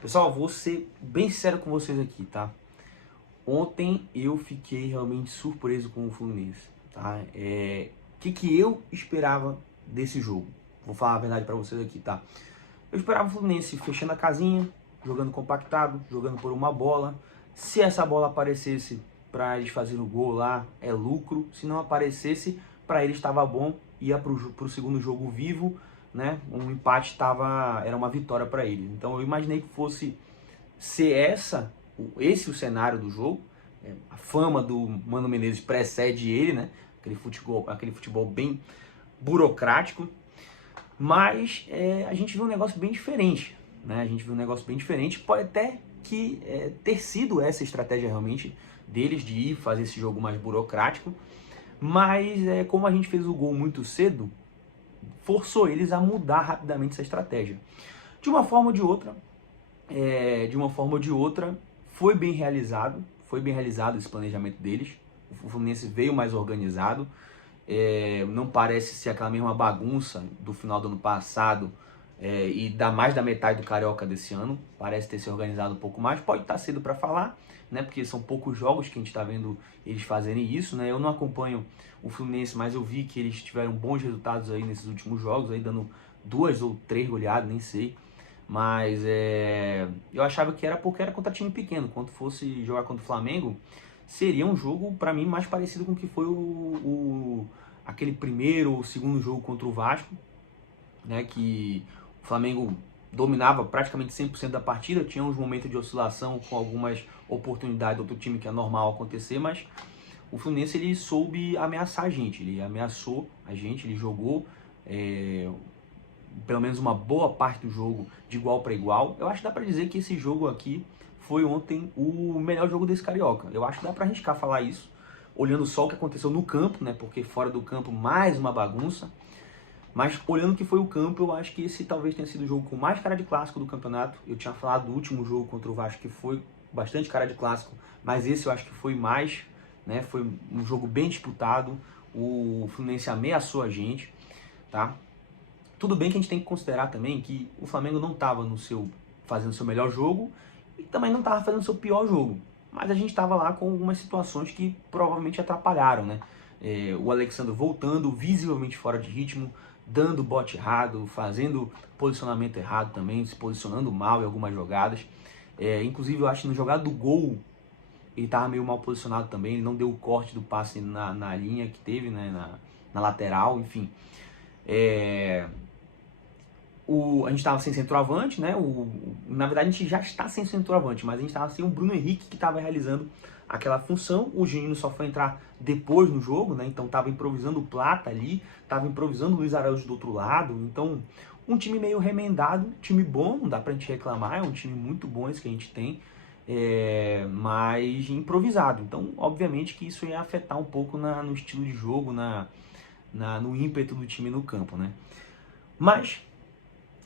Pessoal, vou ser bem sincero com vocês aqui, tá? Ontem eu fiquei realmente surpreso com o Fluminense, tá? Que eu esperava desse jogo? Vou falar a verdade pra vocês aqui, tá? Eu esperava o Fluminense fechando a casinha, jogando compactado, jogando por uma bola. Se essa bola aparecesse pra eles fazerem o gol lá, é lucro. Se não aparecesse, pra eles estava bom, ia pro segundo jogo vivo, né? Um empate era uma vitória pra eles. Então eu imaginei que fosse ser esse o cenário do jogo. A fama do Mano Menezes precede ele, né? Aquele futebol bem burocrático. Mas a gente viu um negócio bem diferente, né? A gente viu um negócio bem diferente. Pode até que ter sido essa estratégia realmente deles de ir fazer esse jogo mais burocrático. Mas como a gente fez o gol muito cedo, forçou eles a mudar rapidamente essa estratégia. De uma forma ou de outra, foi bem realizado esse planejamento deles. O Fluminense veio mais organizado, não parece ser aquela mesma bagunça do final do ano passado e da mais da metade do Carioca desse ano. Parece ter se organizado um pouco mais. Pode estar cedo para falar, né? Porque são poucos jogos que a gente está vendo eles fazerem isso, né? Eu não acompanho o Fluminense, mas eu vi que eles tiveram bons resultados aí nesses últimos jogos, aí dando 2 ou 3 goleadas, nem sei. Mas eu achava que era porque era contra time pequeno. Quando fosse jogar contra o Flamengo, seria um jogo, para mim, mais parecido com o que foi aquele primeiro ou segundo jogo contra o Vasco, né? Que o Flamengo dominava praticamente 100% da partida, tinha uns momentos de oscilação com algumas oportunidades do outro time que é normal acontecer, mas o Fluminense ele soube ameaçar a gente, ele ameaçou a gente, ele jogou pelo menos uma boa parte do jogo de igual para igual. Eu acho que dá para dizer que esse jogo aqui foi ontem o melhor jogo desse Carioca. Eu acho que dá para arriscar falar isso, olhando só o que aconteceu no campo, né? Porque fora do campo mais uma bagunça. Mas olhando o que foi o campo, eu acho que esse talvez tenha sido o jogo com mais cara de clássico do campeonato. Eu tinha falado do último jogo contra o Vasco que foi bastante cara de clássico, mas esse eu acho que foi mais, né? Foi um jogo bem disputado. O Fluminense ameaçou a gente, tá? Tudo bem que a gente tem que considerar também que o Flamengo não estava fazendo seu melhor jogo e também não estava fazendo seu pior jogo. Mas a gente estava lá com algumas situações que provavelmente atrapalharam, né? O Alexandre voltando visivelmente fora de ritmo, dando bote errado, fazendo posicionamento errado também, se posicionando mal em algumas jogadas. Inclusive eu acho que no jogada do gol ele estava meio mal posicionado também, ele não deu o corte do passe na linha que teve, né? Na lateral, enfim. A gente estava sem centroavante, né? Na verdade, a gente já está sem centroavante, mas a gente estava sem o Bruno Henrique que estava realizando aquela função. O Juninho só foi entrar depois no jogo, né? Então estava improvisando o Plata ali, estava improvisando o Luiz Araújo do outro lado. Então, um time meio remendado, time bom, não dá pra gente reclamar, é um time muito bom esse que a gente tem, mas improvisado. Então, obviamente que isso ia afetar um pouco no estilo de jogo, no ímpeto do time no campo, né? Mas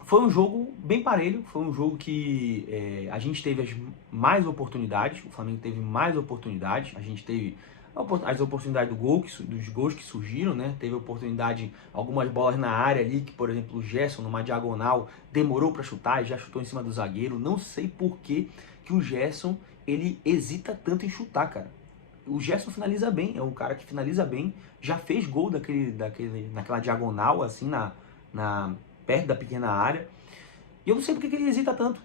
foi um jogo bem parelho, foi um jogo que a gente teve mais oportunidades, o Flamengo teve mais oportunidades, a gente teve as oportunidades dos gols que surgiram, né? Teve oportunidade, algumas bolas na área ali, que por exemplo o Gerson numa diagonal demorou para chutar, já chutou em cima do zagueiro. Não sei por que o Gerson ele hesita tanto em chutar, cara. O Gerson finaliza bem, é um cara que finaliza bem, já fez gol naquela diagonal, assim, perto da pequena área. E eu não sei porque que ele hesita tanto.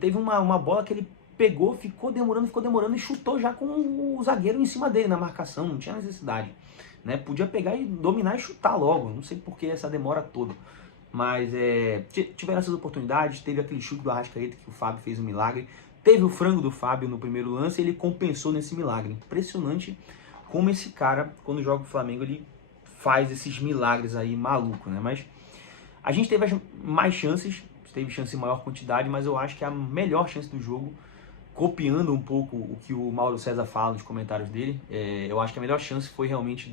Teve uma bola que ele pegou, ficou demorando e chutou já com o zagueiro em cima dele na marcação, não tinha necessidade. Né? Podia pegar e dominar e chutar logo, não sei por que essa demora toda. Mas tiveram essas oportunidades, teve aquele chute do Arrascaeta que o Fábio fez um milagre. Teve o frango do Fábio no primeiro lance e ele compensou nesse milagre. Impressionante como esse cara, quando joga o Flamengo, ele faz esses milagres aí maluco, né? Mas a gente teve mais chances, teve chance em maior quantidade, mas eu acho que a melhor chance do jogo, copiando um pouco o que o Mauro César fala nos comentários dele, eu acho que a melhor chance foi realmente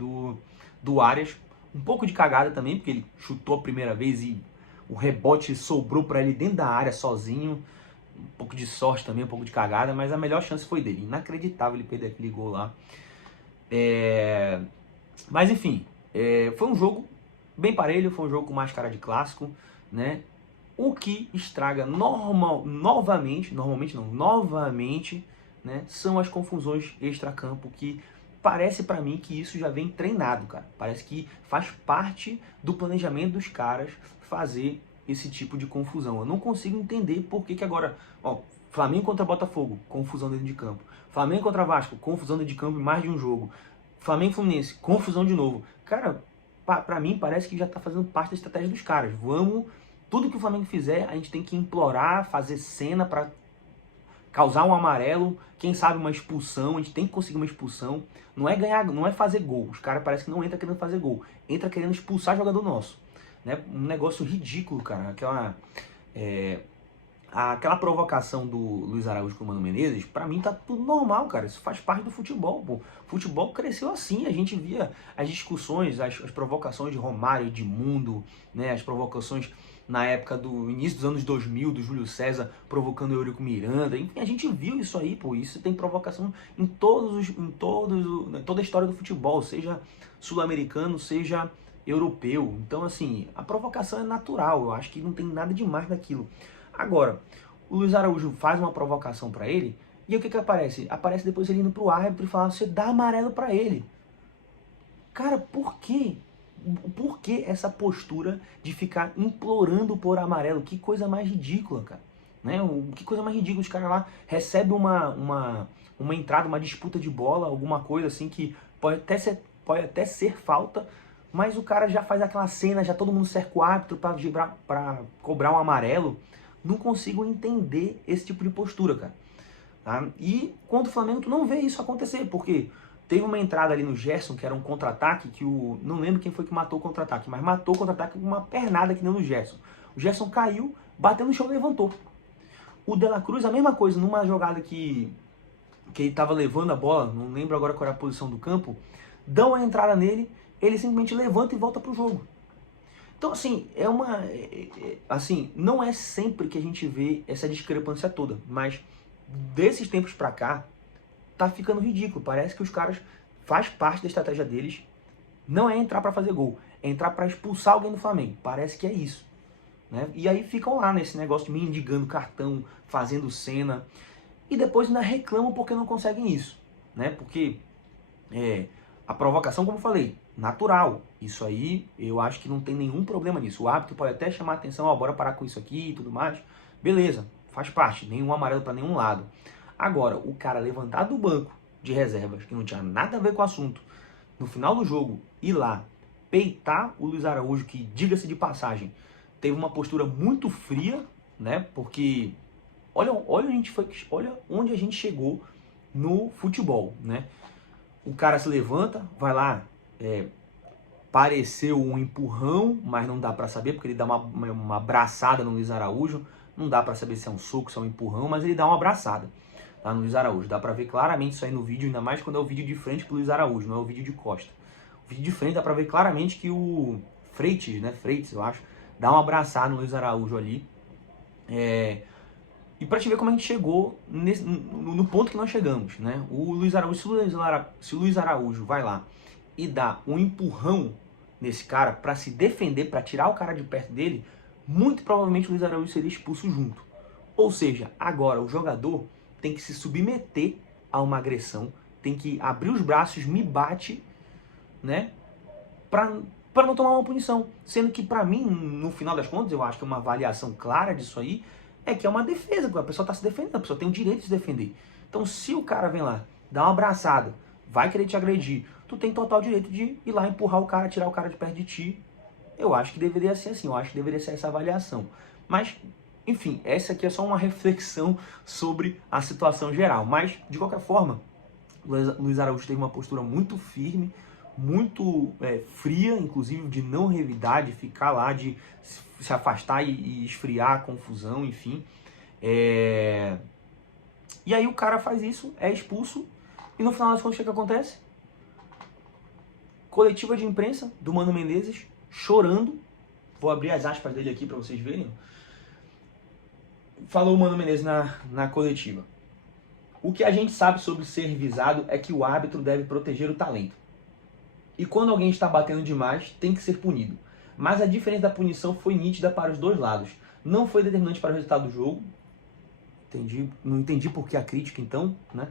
do Arias. Um pouco de cagada também, porque ele chutou a primeira vez e o rebote sobrou para ele dentro da área sozinho. Um pouco de sorte também, um pouco de cagada, mas a melhor chance foi dele. Inacreditável ele perder aquele gol lá. Mas enfim, foi um jogo bem parelho, foi um jogo com mais cara de clássico, né? O que estraga novamente, né, são as confusões extracampo, que parece pra mim que isso já vem treinado, cara. Parece que faz parte do planejamento dos caras fazer esse tipo de confusão. Eu não consigo entender por que agora, ó, Flamengo contra Botafogo, confusão dentro de campo. Flamengo contra Vasco, confusão dentro de campo em mais de um jogo. Flamengo e Fluminense, confusão de novo. Cara, pra mim parece que já tá fazendo parte da estratégia dos caras. Tudo que o Flamengo fizer, a gente tem que implorar, fazer cena pra causar um amarelo, quem sabe uma expulsão, a gente tem que conseguir uma expulsão. Não é ganhar, não é fazer gol. Os caras parecem que não entram querendo fazer gol. Entra querendo expulsar jogador nosso. Né? Um negócio ridículo, cara. Aquela provocação do Luiz Araújo com o Mano Menezes, pra mim tá tudo normal, cara. Isso faz parte do futebol, pô. O futebol cresceu assim. A gente via as discussões, as provocações de Romário, de Mundo, né? As provocações na época do início dos anos 2000, do Júlio César provocando o Eurico Miranda. Enfim, a gente viu isso aí, pô. Isso tem provocação em toda a história do futebol, seja sul-americano, seja europeu. Então, assim, a provocação é natural. Eu acho que não tem nada demais naquilo. Agora, o Luiz Araújo faz uma provocação pra ele, e o que que aparece? Aparece depois ele indo pro árbitro e falando, você dá amarelo pra ele. Cara, por quê? Por que essa postura de ficar implorando por amarelo? Que coisa mais ridícula, cara. Né? Que coisa mais ridícula. Os caras lá recebem uma entrada, uma disputa de bola, alguma coisa assim que pode até ser falta, mas o cara já faz aquela cena, já todo mundo cerca o árbitro para cobrar um amarelo. Não consigo entender esse tipo de postura, cara. Tá? E contra o Flamengo tu não vê isso acontecer, porque teve uma entrada ali no Gerson, que era um contra-ataque, não lembro quem foi que matou o contra-ataque, mas matou o contra-ataque com uma pernada que deu no Gerson. O Gerson caiu, bateu no chão e levantou. O De La Cruz, a mesma coisa, numa jogada que ele estava levando a bola, não lembro agora qual era a posição do campo, dão a entrada nele, ele simplesmente levanta e volta pro jogo. Então, assim, assim, não é sempre que a gente vê essa discrepância toda, mas desses tempos pra cá, tá ficando ridículo. Parece que os caras, faz parte da estratégia deles, não é entrar pra fazer gol, é entrar pra expulsar alguém do Flamengo. Parece que é isso. Né? E aí ficam lá nesse negócio de mendigando cartão, fazendo cena, e depois ainda reclamam porque não conseguem isso. Né? Porque a provocação, como eu falei, natural. Isso aí, eu acho que não tem nenhum problema nisso. O árbitro pode até chamar a atenção, ó, bora parar com isso aqui e tudo mais. Beleza, faz parte, nenhum amarelo para nenhum lado. Agora, o cara levantar do banco de reservas, que não tinha nada a ver com o assunto, no final do jogo, ir lá, peitar o Luiz Araújo, que, diga-se de passagem, teve uma postura muito fria, né? Porque olha onde a gente chegou no futebol, né? O cara se levanta, vai lá, pareceu um empurrão, mas não dá pra saber, porque ele dá uma abraçada no Luiz Araújo. Não dá pra saber se é um soco, se é um empurrão, mas ele dá uma abraçada, tá, no Luiz Araújo. Dá pra ver claramente isso aí no vídeo, ainda mais quando é o vídeo de frente pro Luiz Araújo, não é o vídeo de costa. O vídeo de frente dá pra ver claramente que o Freitas, eu acho, dá uma abraçada no Luiz Araújo ali. E pra te ver como a gente chegou no ponto que nós chegamos, né? O Luiz Araújo, se o Luiz Araújo vai lá e dá um empurrão nesse cara pra se defender, pra tirar o cara de perto dele, muito provavelmente o Luiz Araújo seria expulso junto. Ou seja, agora o jogador tem que se submeter a uma agressão, tem que abrir os braços, me bate, né? Pra não tomar uma punição. Sendo que pra mim, no final das contas, eu acho que uma avaliação clara disso aí é que é uma defesa, a pessoa tá se defendendo, a pessoa tem o direito de se defender. Então se o cara vem lá, dá uma abraçada, vai querer te agredir, tu tem total direito de ir lá empurrar o cara, tirar o cara de perto de ti. Eu acho que deveria ser assim, eu acho que deveria ser essa avaliação. Mas, enfim, essa aqui é só uma reflexão sobre a situação geral. Mas, de qualquer forma, Luiz Araújo teve uma postura muito firme, muito fria, inclusive de não revidar, de ficar lá, de se afastar e esfriar a confusão, enfim. E aí o cara faz isso, é expulso, e no final das contas o que acontece? Coletiva de imprensa do Mano Menezes, chorando. Vou abrir as aspas dele aqui para vocês verem. Falou o Mano Menezes na coletiva. O que a gente sabe sobre ser visado é que o árbitro deve proteger o talento. E quando alguém está batendo demais, tem que ser punido. Mas a diferença da punição foi nítida para os dois lados. não foi determinante para o resultado do jogo. Não entendi por que a crítica então, né?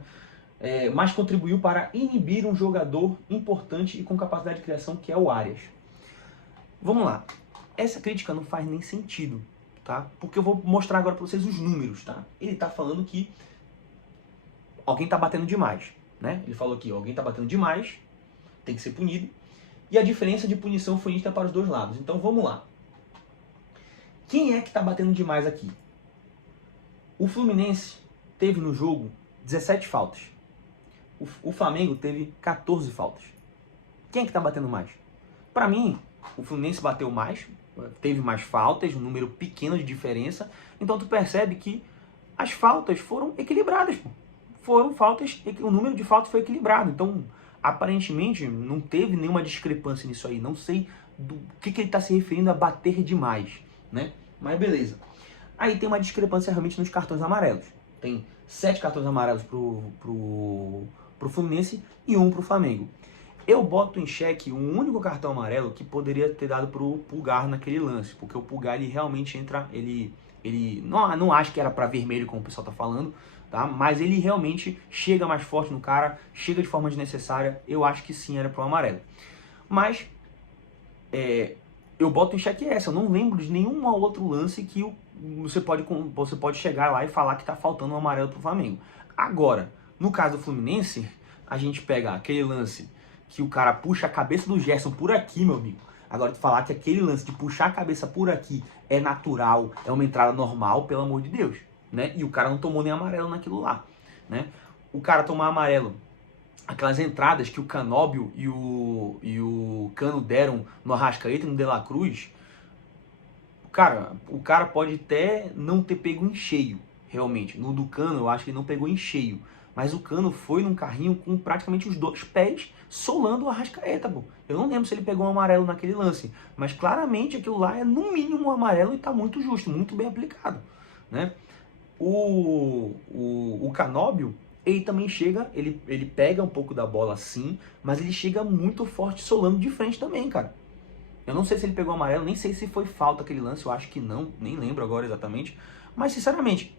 Mas contribuiu para inibir um jogador importante e com capacidade de criação, que é o Arias. Vamos lá. Essa crítica não faz nem sentido, tá? Porque eu vou mostrar agora para vocês os números, tá? Ele tá falando que alguém tá batendo demais, né? Ele falou aqui, alguém tá batendo demais, tem que ser punido. E a diferença de punição foi nítida para os dois lados. Então vamos lá. Quem é que tá batendo demais aqui? O Fluminense teve no jogo 17 faltas. O Flamengo teve 14 faltas. Quem é que tá batendo mais? Para mim, o Fluminense bateu mais, teve mais faltas, um número pequeno de diferença. Então tu percebe que as faltas foram equilibradas, pô. Foram faltas, o número de faltas foi equilibrado. Então, aparentemente, não teve nenhuma discrepância nisso aí. Não sei do que ele está se referindo a bater demais, né? Mas beleza. Aí tem uma discrepância realmente nos cartões amarelos. Tem 7 cartões amarelos pro Fluminense e 1 pro Flamengo. Eu boto em xeque o único cartão amarelo que poderia ter dado pro Pulgar naquele lance, porque o Pulgar ele realmente entra, ele não acho que era para vermelho como o pessoal tá falando, tá? Mas ele realmente chega mais forte no cara, chega de forma desnecessária. Eu acho que sim, era pro amarelo. Mas eu boto em xeque essa. Eu não lembro de nenhum outro lance que você pode chegar lá e falar que tá faltando um amarelo pro Flamengo. Agora, no caso do Fluminense, a gente pega aquele lance que o cara puxa a cabeça do Gerson por aqui, meu amigo. Agora, tu falar que aquele lance de puxar a cabeça por aqui é natural, é uma entrada normal, pelo amor de Deus, né? E o cara não tomou nem amarelo naquilo lá, né? O cara tomar amarelo, aquelas entradas que o Canóbio e o Cano deram no Arrascaeta e no De La Cruz, cara, o cara pode até não ter pego em cheio, realmente. No do Cano, eu acho que ele não pegou em cheio. Mas o Cano foi num carrinho com praticamente os 2 pés solando o Arrascaeta, pô. Eu não lembro se ele pegou um amarelo naquele lance. Mas claramente aquilo lá é no mínimo um amarelo e tá muito justo, muito bem aplicado, né? O Canóbio, ele também chega, ele pega um pouco da bola sim, mas ele chega muito forte solando de frente também, cara. Eu não sei se ele pegou amarelo, nem sei se foi falta aquele lance, eu acho que não, nem lembro agora exatamente. Mas, sinceramente,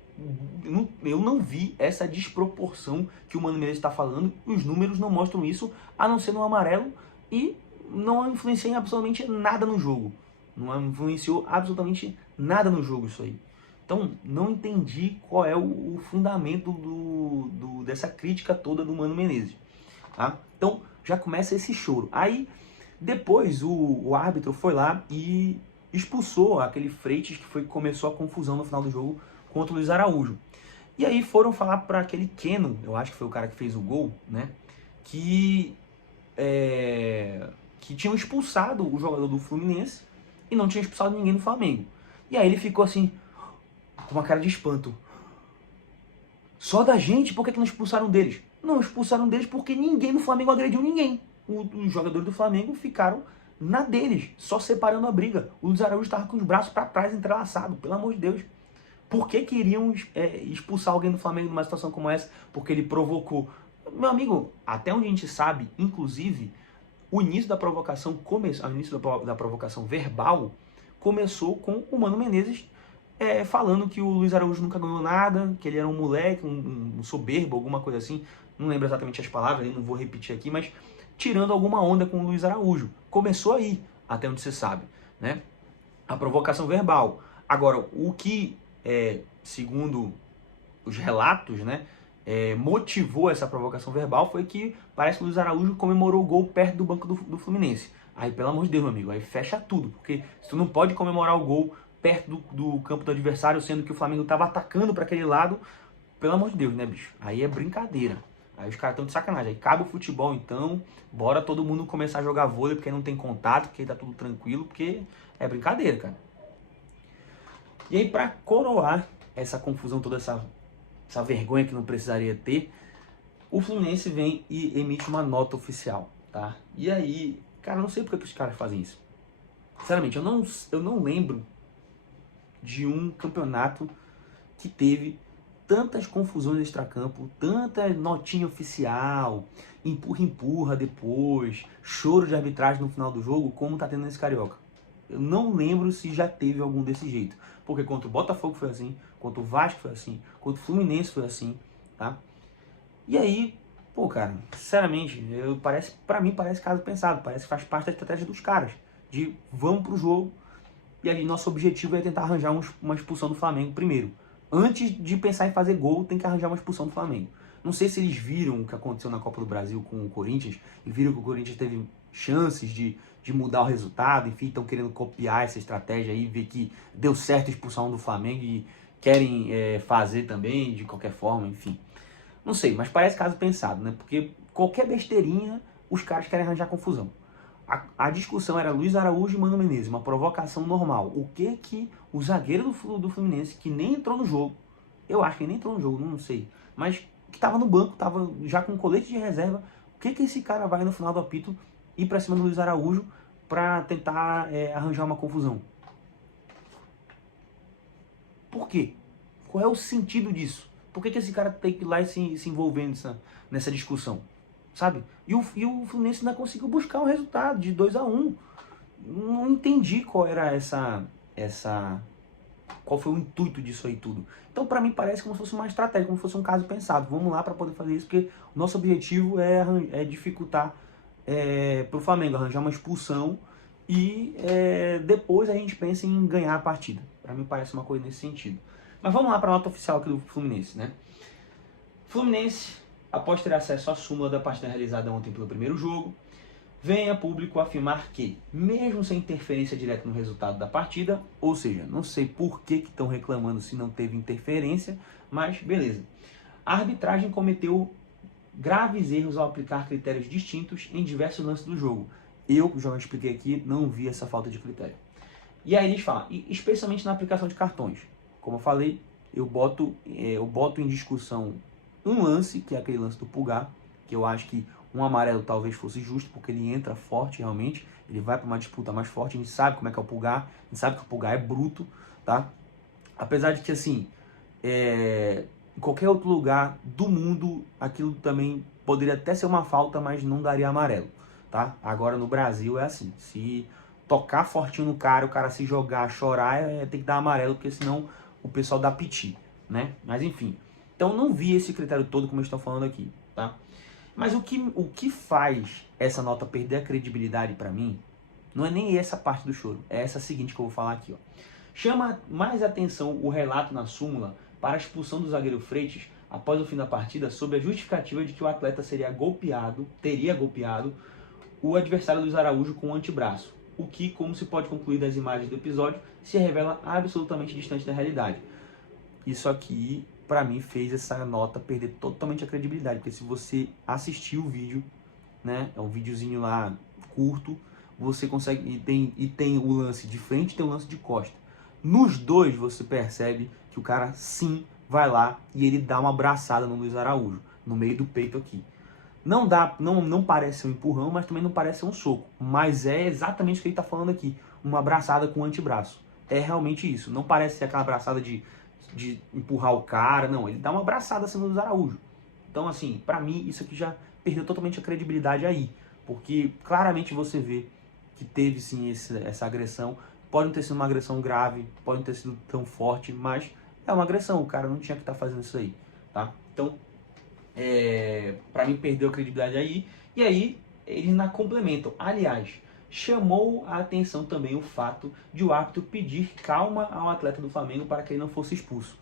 eu não vi essa desproporção que o Mano Menezes está falando. Os números não mostram isso, a não ser no amarelo, e não influencia em absolutamente nada no jogo. Não influenciou absolutamente nada no jogo isso aí. Então, não entendi qual é o fundamento dessa crítica toda do Mano Menezes. Tá? Então, já começa esse choro. Aí, depois, o árbitro foi lá e expulsou aquele Freitas que começou a confusão no final do jogo contra o Luiz Araújo. E aí foram falar para aquele Keno, eu acho que foi o cara que fez o gol, né? Que tinham expulsado o jogador do Fluminense e não tinha expulsado ninguém do Flamengo. E aí ele ficou assim, com uma cara de espanto. Só da gente? Por que não expulsaram deles? Não expulsaram deles porque ninguém no Flamengo agrediu ninguém. Os jogadores do Flamengo ficaram na deles, só separando a briga. O Luiz Araújo estava com os braços para trás, entrelaçado, pelo amor de Deus. Por que queriam expulsar alguém do Flamengo numa situação como essa? Porque ele provocou. Meu amigo, até onde a gente sabe, inclusive, o início da provocação verbal começou com o Mano Menezes falando que o Luiz Araújo nunca ganhou nada, que ele era um moleque, um soberbo, alguma coisa assim. Não lembro exatamente as palavras, não vou repetir aqui, mas tirando alguma onda com o Luiz Araújo. Começou aí, até onde você sabe, né? A provocação verbal. Agora, o que, segundo os relatos, né, motivou essa provocação verbal foi que parece que o Luiz Araújo comemorou o gol perto do banco do Fluminense. Aí, pelo amor de Deus, meu amigo, aí fecha tudo, porque se tu não pode comemorar o gol perto do campo do adversário, sendo que o Flamengo estava atacando para aquele lado, pelo amor de Deus, né, bicho? Aí é brincadeira. Aí os caras estão de sacanagem. Aí cabe o futebol, então, bora todo mundo começar a jogar vôlei, porque não tem contato, porque tá tudo tranquilo, porque é brincadeira, cara. E aí, pra coroar essa confusão toda, essa vergonha que não precisaria ter, o Fluminense vem e emite uma nota oficial, tá? E aí, cara, eu não sei porque que os caras fazem isso. Sinceramente, eu não lembro de um campeonato que teve tantas confusões extracampo, tanta notinha oficial, empurra depois, choro de arbitragem no final do jogo, como tá tendo nesse Carioca. Eu não lembro se já teve algum desse jeito. Porque contra o Botafogo foi assim, contra o Vasco foi assim, contra o Fluminense foi assim, tá? E aí, pô, cara, sinceramente, pra mim parece caso pensado, parece que faz parte da estratégia dos caras, de vamos pro jogo, e aí nosso objetivo é tentar arranjar uma expulsão do Flamengo primeiro. Antes de pensar em fazer gol, tem que arranjar uma expulsão do Flamengo. Não sei se eles viram o que aconteceu na Copa do Brasil com o Corinthians, e viram que o Corinthians teve chances de mudar o resultado, enfim, estão querendo copiar essa estratégia aí, ver que deu certo a expulsão do Flamengo e querem fazer também, de qualquer forma, enfim. Não sei, mas parece caso pensado, né? Porque qualquer besteirinha, os caras querem arranjar confusão. A discussão era Luiz Araújo e Mano Menezes, uma provocação normal. O que o zagueiro do Fluminense, que nem entrou no jogo, eu acho que ele nem entrou no jogo, não sei, mas que estava no banco, estava já com colete de reserva, o que esse cara vai no final do apito ir pra cima do Luiz Araújo pra tentar arranjar uma confusão? Por quê? Qual é o sentido disso? Por que esse cara tem que ir lá e se envolver nessa discussão? Sabe? E o Fluminense ainda conseguiu buscar um resultado de 2-1. Não entendi qual era qual foi o intuito disso aí tudo. Então, pra mim, parece como se fosse uma estratégia, como se fosse um caso pensado. Vamos lá pra poder fazer isso, porque o nosso objetivo é dificultar pro Flamengo, arranjar uma expulsão e depois a gente pensa em ganhar a partida. Pra mim, parece uma coisa nesse sentido. Mas vamos lá pra nota oficial aqui do Fluminense, né? Fluminense, após ter acesso à súmula da partida realizada ontem pelo primeiro jogo, vem a público afirmar que, mesmo sem interferência direta no resultado da partida, ou seja, não sei por que estão reclamando se não teve interferência, mas beleza. A arbitragem cometeu graves erros ao aplicar critérios distintos em diversos lances do jogo. Eu, já expliquei aqui, não vi essa falta de critério. E aí eles falam, especialmente na aplicação de cartões. Como eu falei, eu boto em discussão um lance, que é aquele lance do Pulgar, que eu acho que um amarelo talvez fosse justo, porque ele entra forte realmente, ele vai para uma disputa mais forte, a gente sabe como é que é o Pulgar, a gente sabe que o Pulgar é bruto, tá? Apesar de que, assim, em qualquer outro lugar do mundo, aquilo também poderia até ser uma falta, mas não daria amarelo, tá? Agora no Brasil é assim, se tocar fortinho no cara, o cara se jogar, chorar, tem que dar amarelo, porque senão o pessoal dá piti, né? Mas enfim, então não vi esse critério todo como eu estou falando aqui, tá? Mas o que faz essa nota perder a credibilidade para mim, não é nem essa parte do choro, é essa seguinte que eu vou falar aqui, ó. Chama mais atenção o relato na súmula para a expulsão do zagueiro Freitas após o fim da partida, sob a justificativa de que o atleta teria golpeado o adversário Luiz Araújo com o antebraço, o que, como se pode concluir das imagens do episódio, se revela absolutamente distante da realidade. Isso aqui, pra mim, fez essa nota perder totalmente a credibilidade, porque se você assistir o vídeo, né, é um videozinho lá curto, você consegue, e tem o lance de frente e tem o lance de costa. Nos dois você percebe que o cara sim vai lá e ele dá uma abraçada no Luiz Araújo, no meio do peito aqui. Não parece um empurrão, mas também não parece um soco. Mas é exatamente o que ele está falando aqui. Uma abraçada com o antebraço. É realmente isso. Não parece ser aquela abraçada de empurrar o cara. Não, ele dá uma abraçada assim no Luiz Araújo. Então, assim, pra mim, isso aqui já perdeu totalmente a credibilidade aí. Porque claramente você vê que teve sim essa agressão. Pode não ter sido uma agressão grave, pode não ter sido tão forte, mas é uma agressão. O cara não tinha que estar fazendo isso aí, tá? Então, para mim perdeu a credibilidade aí, e aí eles na complementam. Aliás, chamou a atenção também o fato de o árbitro pedir calma ao atleta do Flamengo para que ele não fosse expulso.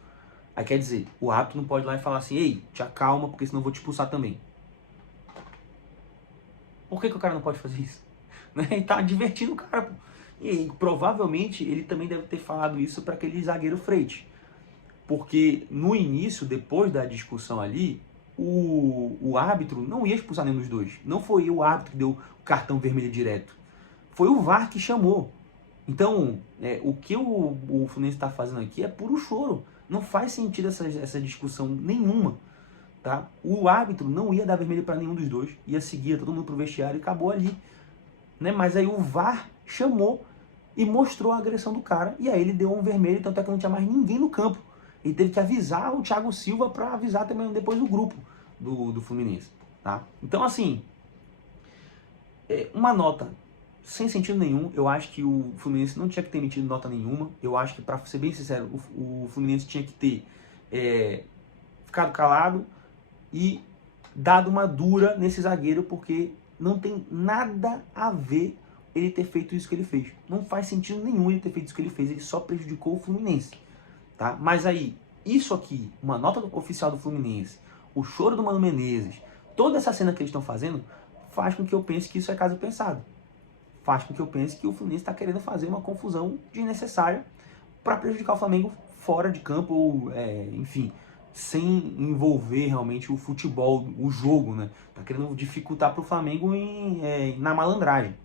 Aí quer dizer, o árbitro não pode ir lá e falar assim, ei, te acalma, porque senão eu vou te expulsar também. Por que o cara não pode fazer isso? Ele tá divertindo o cara, pô. E provavelmente ele também deve ter falado isso para aquele zagueiro Freitas. Porque no início, depois da discussão ali, o árbitro não ia expulsar nenhum dos dois. Não foi o árbitro que deu o cartão vermelho direto. Foi o VAR que chamou. Então, o que o Fluminense está fazendo aqui é puro choro. Não faz sentido essa discussão nenhuma. Tá? O árbitro não ia dar vermelho para nenhum dos dois. Ia seguir todo mundo pro vestiário e acabou ali. Né? Mas aí o VAR chamou e mostrou a agressão do cara. E aí ele deu um vermelho, tanto é que não tinha mais ninguém no campo. Ele teve que avisar o Thiago Silva para avisar também depois do grupo do Fluminense. Tá? Então, assim, uma nota sem sentido nenhum. Eu acho que o Fluminense não tinha que ter emitido nota nenhuma. Eu acho que, para ser bem sincero, o Fluminense tinha que ter ficado calado e dado uma dura nesse zagueiro, porque não tem nada a ver ele ter feito isso que ele fez. Não faz sentido nenhum ele ter feito isso que ele fez. Ele só prejudicou o Fluminense, tá? Mas aí, isso aqui, uma nota oficial do Fluminense, o choro do Mano Menezes, toda essa cena que eles estão fazendo, faz com que eu pense que isso é caso pensado. Faz com que eu pense que o Fluminense está querendo fazer uma confusão desnecessária para prejudicar o Flamengo fora de campo, ou, enfim, sem envolver realmente o futebol, o jogo, né? Tá querendo dificultar para o Flamengo na malandragem,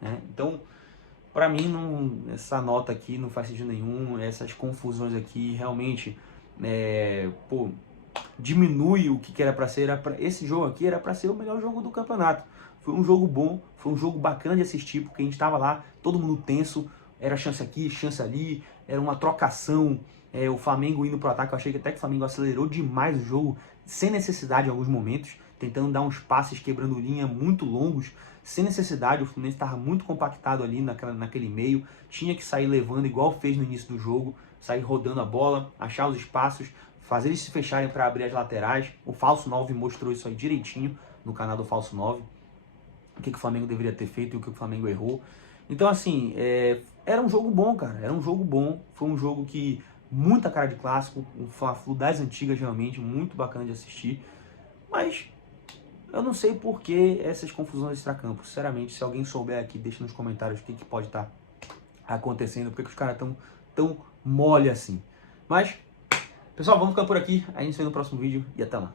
né? Então, para mim, essa nota aqui não faz sentido nenhum. Essas confusões aqui realmente, diminui o que era para ser. Esse jogo aqui era para ser o melhor jogo do campeonato. Foi um jogo bom, foi um jogo bacana de assistir, porque a gente estava lá, todo mundo tenso, era chance aqui, chance ali, era uma trocação, o Flamengo indo pro ataque. Eu achei que até que o Flamengo acelerou demais o jogo, sem necessidade em alguns momentos, tentando dar uns passes quebrando linha muito longos, sem necessidade. O Fluminense estava muito compactado ali naquele meio, tinha que sair levando igual fez no início do jogo, sair rodando a bola, achar os espaços, fazer eles se fecharem para abrir as laterais. O Falso 9 mostrou isso aí direitinho no canal do Falso 9, o que o Flamengo deveria ter feito e o que o Flamengo errou. Então, assim, era um jogo bom, cara, era um jogo bom. Foi um jogo que, muita cara de clássico, um Fla-Flu das antigas, realmente, muito bacana de assistir. Mas eu não sei por que essas confusões extracampo. Sinceramente, se alguém souber aqui, deixa nos comentários o que pode estar acontecendo, porque os caras estão tão mole assim. Mas, pessoal, vamos ficar por aqui. A gente se vê no próximo vídeo e até lá.